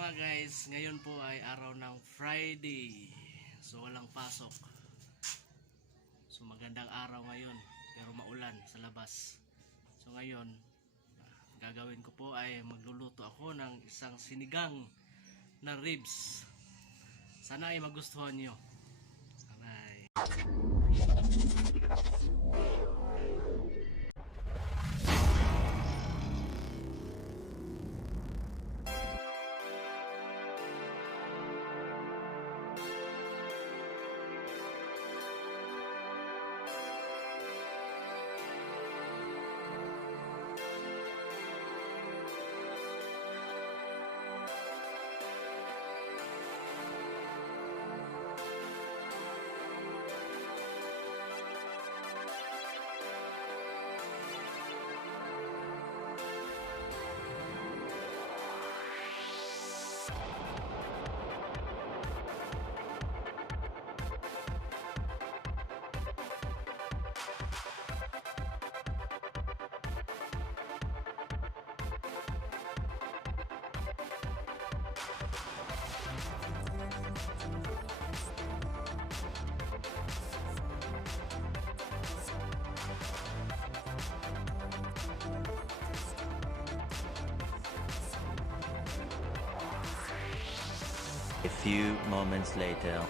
mga guys, ngayon po ay araw ng Friday. So walang pasok. So magandang araw ngayon pero maulan sa labas. So ngayon, gagawin ko po ay magluluto ako ng isang sinigang na ribs. Sana ay magustuhan nyo. Alright. A few moments later.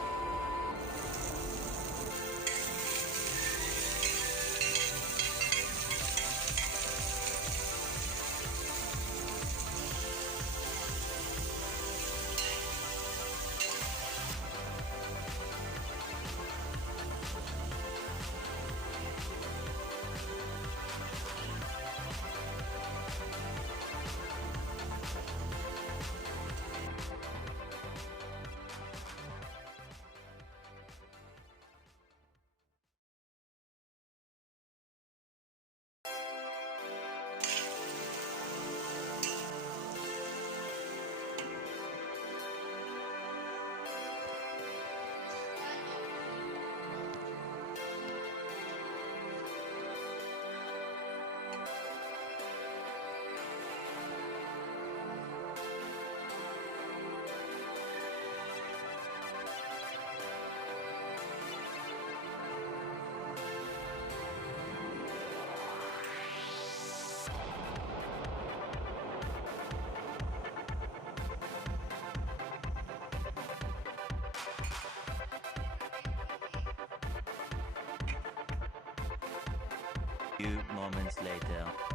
Few moments later.